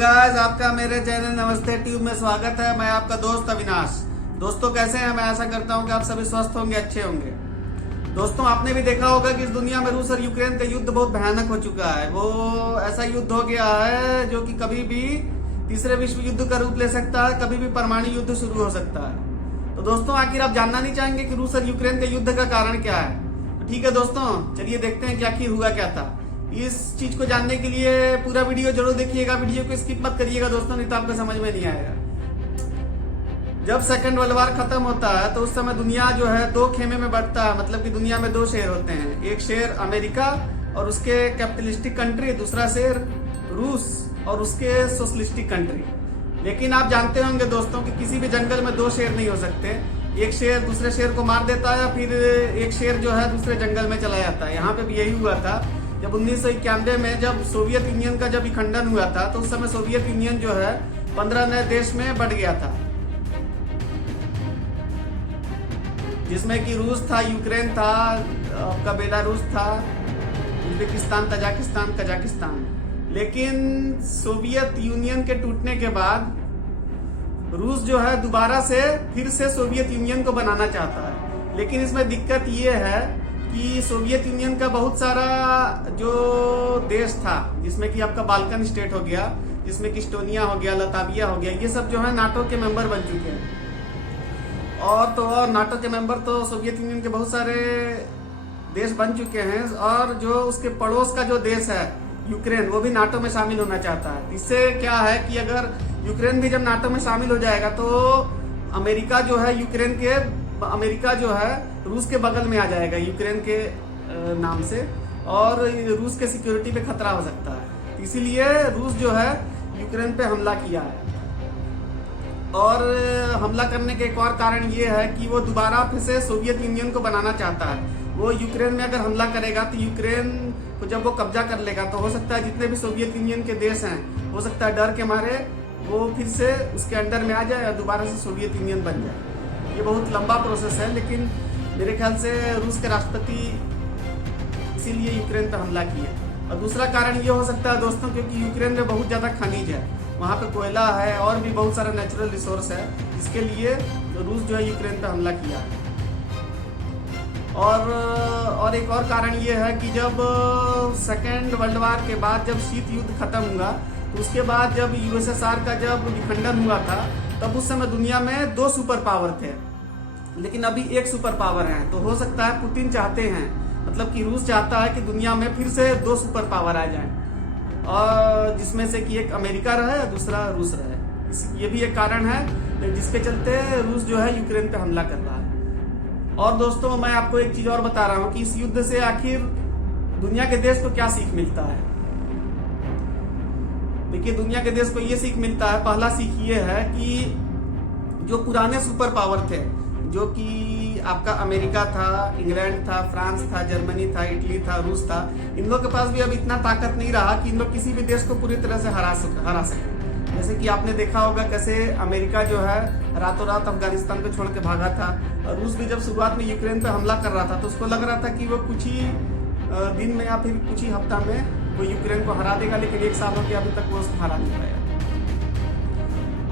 Guys, आपका मेरे channel नमस्ते ट्यूब में स्वागत है। मैं आपका दोस्त अविनाश। दोस्तों कैसे हैं? मैं आशा करता हूं कि आप सभी स्वस्थ होंगे, अच्छे होंगे। दोस्तों आपने भी देखा होगा कि इस दुनिया में रूस और यूक्रेन का युद्ध बहुत भयानक हो चुका है। वो ऐसा युद्ध हो गया है जो कि कभी भी तीसरे विश्व युद्ध का रूप ले सकता है, कभी भी परमाणु युद्ध शुरू हो सकता है। तो दोस्तों आखिर आप जानना नहीं चाहेंगे कि रूस और यूक्रेन के युद्ध का कारण क्या है? तो ठीक है दोस्तों, चलिए देखते हैं कि आखिर हुआ क्या था। इस चीज को जानने के लिए पूरा वीडियो जरूर देखिएगा, वीडियो को स्किप मत करिएगा दोस्तों, नहीं तो आपको समझ में नहीं आएगा। जब सेकंड वर्ल्ड वॉर खत्म होता है तो उस समय दुनिया जो है दो खेमे में बढ़ता है। मतलब कि दुनिया में दो शेर होते हैं, एक शेर अमेरिका और उसके कैपिटलिस्टिक कंट्री, दूसरा शेर रूस और उसके सोशलिस्टिक कंट्री। लेकिन आप जानते होंगे दोस्तों कि किसी भी जंगल में दो शेर नहीं हो सकते। एक शेर दूसरे शेर को मार देता है, फिर एक शेर जो है दूसरे जंगल में चला जाता है। यहाँ पे भी यही हुआ था जब 1991 में जब सोवियत यूनियन का जब विखंडन हुआ था, तो उस समय सोवियत यूनियन जो है 15 नए देश में बढ़ गया था, जिसमें कि रूस था, यूक्रेन था, आपका बेलारूस था, उज्बेकिस्तान, तजाकिस्तान, कजाकिस्तान। लेकिन सोवियत यूनियन के टूटने के बाद रूस जो है दोबारा से फिर से सोवियत यूनियन को बनाना चाहता है। लेकिन इसमें दिक्कत ये है कि सोवियत यूनियन का बहुत सारा जो देश था, जिसमें कि आपका बाल्कन स्टेट हो गया, जिसमें कि इस्टोनिया हो गया, लताविया हो गया, ये सब जो है नाटो के मेंबर बन चुके हैं। और नाटो के मेंबर तो सोवियत यूनियन के बहुत सारे देश बन चुके हैं। और जो उसके पड़ोस का जो देश है यूक्रेन, वो भी नाटो में शामिल होना चाहता है। इससे क्या है कि अगर यूक्रेन भी जब नाटो में शामिल हो जाएगा तो अमेरिका जो है अमेरिका जो है रूस के बगल में आ जाएगा यूक्रेन के नाम से, और रूस के सिक्योरिटी पे खतरा हो सकता है। इसीलिए रूस जो है यूक्रेन पे हमला किया है। और हमला करने के एक और कारण ये है कि वो दोबारा फिर से सोवियत यूनियन को बनाना चाहता है। वो यूक्रेन में अगर हमला करेगा तो यूक्रेन को जब वो कब्जा कर लेगा तो हो सकता है जितने भी सोवियत यूनियन के देश हैं, हो सकता है डर के मारे वो फिर से उसके अंडर में आ जाए और दोबारा से सोवियत यूनियन बन जाए। ये बहुत लंबा प्रोसेस है, लेकिन मेरे ख्याल से रूस के राष्ट्रपति इसीलिए यूक्रेन पर हमला किया। और दूसरा कारण ये हो सकता है दोस्तों, क्योंकि यूक्रेन में बहुत ज्यादा खनिज है, वहाँ पे कोयला है और भी बहुत सारा नेचुरल रिसोर्स है, जिसके लिए रूस जो है यूक्रेन पर हमला किया है। और एक और कारण ये है कि जब सेकेंड वर्ल्ड वॉर के बाद जब शीत युद्ध खत्म हुआ, तो उसके बाद जब यूएसएसआर का जब विखंडन हुआ था, तब उस समय दुनिया में दो सुपर पावर थे, लेकिन अभी एक सुपर पावर है। तो हो सकता है पुतिन चाहते हैं, मतलब कि रूस चाहता है कि दुनिया में फिर से दो सुपर पावर आ जाएं, और जिसमें से कि एक अमेरिका रहे, दूसरा रूस रहे। ये भी एक कारण है जिसके चलते रूस जो है यूक्रेन पे हमला कर रहा है। और दोस्तों मैं आपको एक चीज और बता रहा हूँ कि इस युद्ध से आखिर दुनिया के देश को क्या सीख मिलता है। देखिए, दुनिया के देश को ये सीख मिलता है, पहला सीख ये है कि जो पुराने सुपर पावर थे, जो कि आपका अमेरिका था, इंग्लैंड था, फ्रांस था, जर्मनी था, इटली था, रूस था, इन लोग के पास भी अब इतना ताकत नहीं रहा कि इन लोग किसी भी देश को पूरी तरह से हरा सके। जैसे कि आपने देखा होगा कैसे अमेरिका जो है रातों रात अफगानिस्तान को छोड़ के भागा था, और रूस भी जब शुरुआत में यूक्रेन पे हमला कर रहा था तो उसको लग रहा था कि वो कुछ ही दिन में या फिर कुछ ही हफ्ता में वो यूक्रेन को हरा देगा, लेकिन एक साल हो गया अभी तक वो उसको हरा नहीं पाया।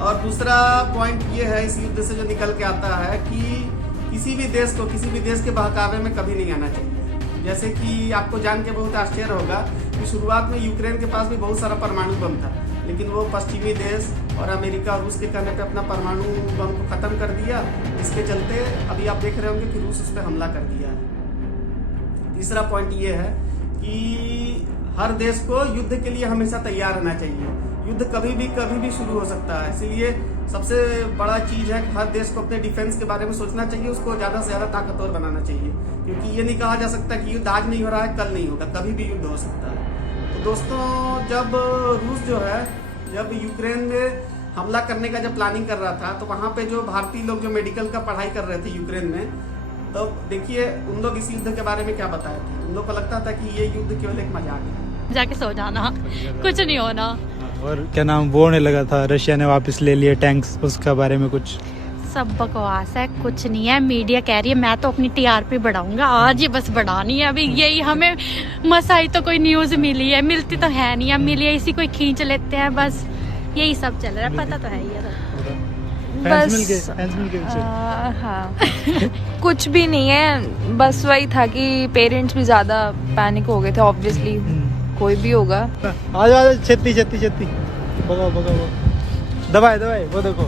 और दूसरा पॉइंट ये है इस युद्ध से जो निकल के आता है कि किसी भी देश को किसी भी देश के बहकावे में कभी नहीं आना चाहिए। जैसे कि आपको जान के बहुत आश्चर्य होगा कि शुरुआत में यूक्रेन के पास भी बहुत सारा परमाणु बम था, लेकिन वो पश्चिमी देश और अमेरिका और रूस के कहने पे अपना परमाणु बम को खत्म कर दिया। इसके चलते अभी आप देख रहे होंगे कि रूस उस पर हमला कर दिया है। तीसरा पॉइंट ये है कि हर देश को युद्ध के लिए हमेशा तैयार रहना चाहिए। युद्ध कभी भी शुरू हो सकता है, इसलिए सबसे बड़ा चीज है कि हर देश को अपने डिफेंस के बारे में सोचना चाहिए, उसको ज्यादा से ज्यादा ताकतवर बनाना चाहिए। क्योंकि ये नहीं कहा जा सकता कि युद्ध आज नहीं हो रहा है कल नहीं होगा, कभी भी युद्ध हो सकता है। तो दोस्तों जब रूस जो है जब यूक्रेन में हमला करने का जब प्लानिंग कर रहा था, तो वहाँ पे जो भारतीय लोग जो मेडिकल का पढ़ाई कर रहे थे यूक्रेन में, तो देखिए उन लोग इस युद्ध के बारे में क्या बताए थे। उन लोग को लगता था कि ये युद्ध केवल एक मजाक है, जाके सो जाना, कुछ नहीं होना। और क्या नाम वो होने लगा था, रशिया ने वापस ले लिए टैंक्स, उसका बारे में कुछ सब बकवास है, कुछ नहीं है। मीडिया कह रही है मैं तो अपनी टीआरपी बढ़ाऊंगा, आज ही बस बढ़ानी है। अभी यही हमें मसाई तो कोई न्यूज मिली है, मिलती तो है नहीं, अब मिली है इसी को खींच लेते हैं बस। यही सब चल रहा है, पता तो है ही है। फैंस बस मिल के पीछे। हाँ कुछ भी नहीं है, बस वही था कि पेरेंट्स भी ज़्यादा पैनिक हो गए थे ऑब्वियसली, कोई भी होगा। आ छत्ती भगाओ दबाए वो देखो,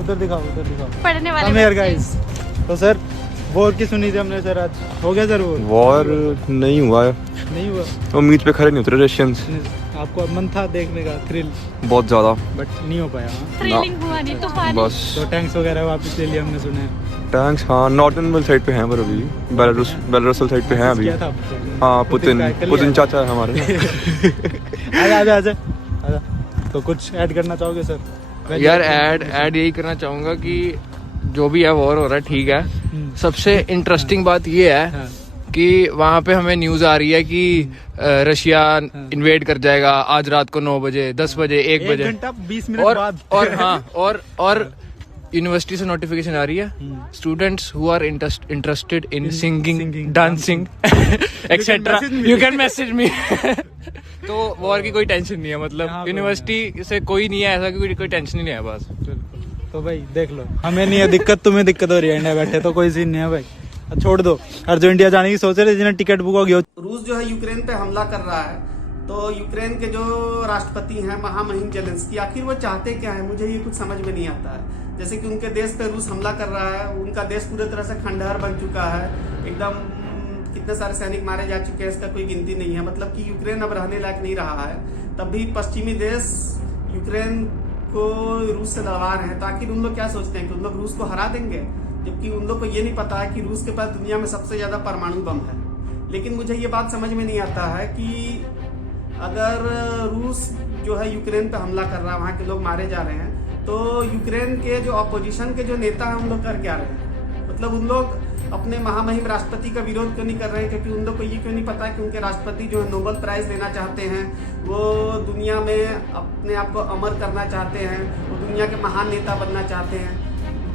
उधर दिखाओ पढ़ने वाले Come here, बच्चे। guys। तो सर वॉर की सुनी थी हमने सर, आज हो गया सर वॉर नहीं हुआ, नहीं हुआ? उम्मीद पे खरे नहीं उतरे रशियंस, आपको मन था देखने का थ्रिल, बहुत ज्यादा, बट नहीं हो पाया। हाँ? थ्रिलिंग हुआ नहीं, तूफान। बस तो टैंक्स वगैरह वापस ले लिया हमने सुना है। टैंक्स, हाँ नॉर्दर्न साइड पे हैं पर अभी बेलारूस साइड पे हैं अभी। किया था आपको? हाँ पुतिन पुतिन चाचा है हमारे। आजा। तो कुछ ऐड करना चाहोगे सर? यार ऐड यही करना चाहूंगा कि जो भी है वॉर हो रहा है ठीक है, सबसे इंटरेस्टिंग बात ये है हाँ। कि वहाँ पे हमें न्यूज आ रही है कि रशिया इन्वेड कर जाएगा आज रात को 9 बजे, 10 बजे, 1 बजे, 1 घंटा 20 मिनट और बाद। और हाँ और यूनिवर्सिटी से नोटिफिकेशन आ रही है, students who are interested in singing, dancing etcetera, you can message me. तो वॉर की कोई टेंशन नहीं है, मतलब यूनिवर्सिटी से कोई नहीं है ऐसा कि कोई टेंशन ही नहीं है बस। तो भाई देख लो, हमें नहीं है दिक्कत, तुम्हें दिक्कत हो रही है इंडिया बैठे, तो कोई सीन नहीं है भाई, छोड़ दो। और जो इंडिया जाने की सोच रहे जिन्हें टिकट बुक होगी। रूस जो है यूक्रेन पे हमला कर रहा है, तो यूक्रेन के जो राष्ट्रपति हैं महामहिम जेलेंस्की, आखिर वो चाहते क्या है, मुझे ये कुछ समझ में नहीं आता है। जैसे कि उनके देश पे रूस हमला कर रहा है, उनका देश पूरी तरह से खंडहर बन चुका है, एकदम कितने सारे सैनिक मारे जा चुके हैं, इसका कोई गिनती नहीं है। मतलब कि यूक्रेन अब रहने लायक नहीं रहा है। तब भी पश्चिमी देश यूक्रेन को रूस से लड़वा रहे हैं, तो आखिर उन लोग क्या सोचते हैं कि उन लोग रूस को हरा देंगे, जबकि उन लोग को ये नहीं पता है कि रूस के पास दुनिया में सबसे ज्यादा परमाणु बम है। लेकिन मुझे ये बात समझ में नहीं आता है कि अगर रूस जो है यूक्रेन पे हमला कर रहा है, वहाँ के लोग मारे जा रहे हैं, तो यूक्रेन के जो अपोजिशन के जो नेता हैं उन लोग कर क्या रहे हैं? मतलब उन लोग अपने महामहिम राष्ट्रपति का विरोध क्यों नहीं कर रहे हैं? क्योंकि उन लोग को ये क्यों नहीं पता है कि उनके राष्ट्रपति जो है नोबेल प्राइज लेना चाहते हैं, वो दुनिया में अपने आप को अमर करना चाहते हैं, वो दुनिया के महान नेता बनना चाहते हैं।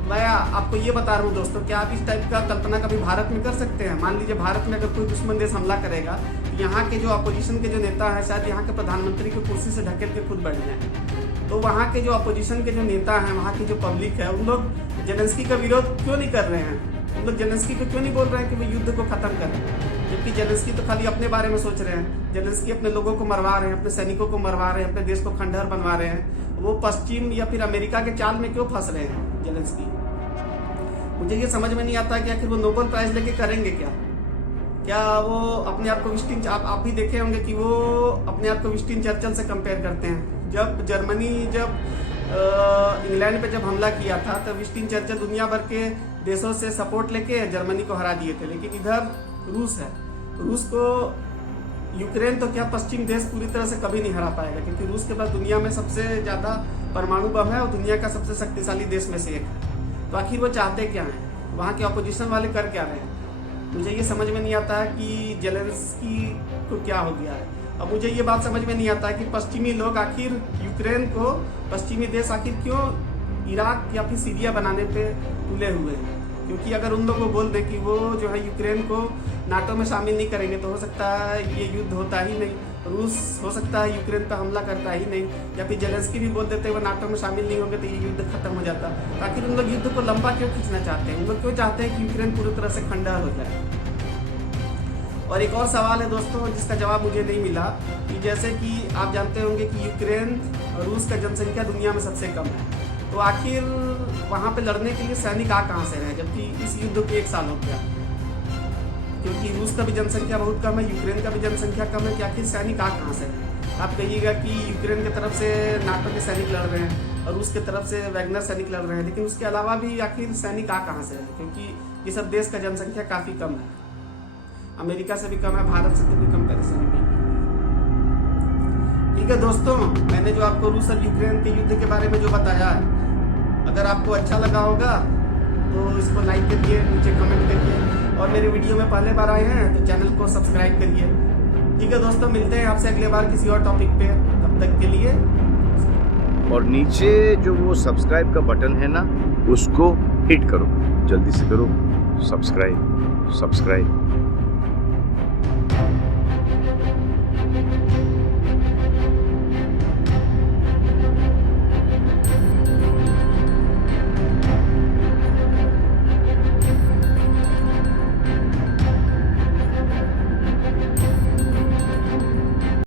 मैं आपको ये बता रहा हूँ दोस्तों, क्या आप इस टाइप का कल्पना कभी भारत में कर सकते हैं? मान लीजिए भारत में अगर कोई दुश्मन देश हमला करेगा, तो यहाँ के जो अपोजिशन के जो नेता है, शायद यहाँ के प्रधानमंत्री को कुर्सी से ढकेल के खुद बैठ जाए। तो वहाँ के जो अपोजिशन के जो नेता हैं, वहाँ की जो पब्लिक है, उन लोग जेलेंस्की का विरोध क्यों नहीं कर रहे हैं? उन लोग जेलेंस्की को क्यों नहीं बोल रहे हैं कि वो युद्ध को खत्म करें? जबकि जेलेंस्की तो खाली अपने बारे में सोच रहे हैं। जेलेंस्की अपने लोगों को मरवा रहे हैं, अपने सैनिकों को मरवा रहे हैं, अपने देश को खंडहर बनवा रहे हैं। वो पश्चिम या फिर अमेरिका के चाल में क्यों फंस रहे हैं जेलेंस्की? मुझे ये समझ में नहीं आता कि आखिर वो नोबेल प्राइज लेके करेंगे क्या वो अपने आप को विस्टिन, आप भी देखे होंगे कि वो अपने आप को विस्टिन चर्चिल से कंपेयर करते हैं। जब जर्मनी इंग्लैंड पे जब हमला किया था, तब विस्टिन चर्चिल दुनिया भर के देशों से सपोर्ट लेके जर्मनी को हरा दिए थे। लेकिन इधर रूस है, रूस को यूक्रेन तो क्या पश्चिम देश पूरी तरह से कभी नहीं हरा पाएगा, क्योंकि रूस के पास दुनिया में सबसे ज्यादा परमाणु बम है और दुनिया का सबसे शक्तिशाली देश में से एक है। तो आखिर वो चाहते क्या हैं? वहाँ के अपोजिशन वाले कर क्या रहे हैं? मुझे ये समझ में नहीं आता है कि जेलेंस्की को क्या हो गया है। अब मुझे ये बात समझ में नहीं आता है कि पश्चिमी लोग आखिर यूक्रेन को, पश्चिमी देश आखिर क्यों इराक या फिर सीरिया बनाने पे तुले हुए हैं। क्योंकि अगर उन लोग को बोल दें कि वो जो है यूक्रेन को नाटो में शामिल नहीं करेंगे, तो हो सकता है ये युद्ध होता ही नहीं, रूस हो सकता है यूक्रेन पर हमला करता ही नहीं, या फिर जेलेंस्की भी बोल देते वो नाटो में शामिल नहीं होंगे तो ये युद्ध खत्म हो जाता। तो आखिर उन लोग युद्ध को लंबा क्यों खींचना चाहते हैं? उन लोग क्यों चाहते हैं कि यूक्रेन पूरी तरह से खंडहर हो जाए? और एक और सवाल है दोस्तों, जिसका जवाब मुझे नहीं मिला, कि जैसे कि आप जानते होंगे कि यूक्रेन और रूस का जनसंख्या दुनिया में सबसे कम है, तो आखिर वहाँ पे लड़ने के लिए सैनिक आ कहाँ से हैं, जबकि इस युद्ध को 1 साल हो गया? क्योंकि रूस का भी जनसंख्या बहुत कम है, यूक्रेन का भी जनसंख्या कम है, कि आखिर सैनिक आ कहाँ से हैं? आप कहिएगा कि यूक्रेन की तरफ से नाटो के सैनिक लड़ रहे हैं और रूस की तरफ से वैगनर सैनिक लड़ रहे हैं, लेकिन उसके अलावा भी आखिर सैनिक आ कहाँ से है? क्योंकि ये सब देश का जनसंख्या काफ़ी कम है, अमेरिका से भी कम है, भारत से तो भी कंपेरिजन नहीं है। ठीक है दोस्तों, मैंने जो आपको रूस और यूक्रेन के युद्ध के बारे में जो बताया है, अगर आपको अच्छा लगा होगा तो इसको लाइक करिए, नीचे कमेंट करिए, और मेरे वीडियो में पहले बार आए हैं तो चैनल को सब्सक्राइब करिए। ठीक है दोस्तों, मिलते हैं आपसे अगले बार किसी और टॉपिक पे, तब तक के लिए। और नीचे जो वो सब्सक्राइब का बटन है ना, उसको हिट करो, जल्दी से करो, सब्सक्राइब।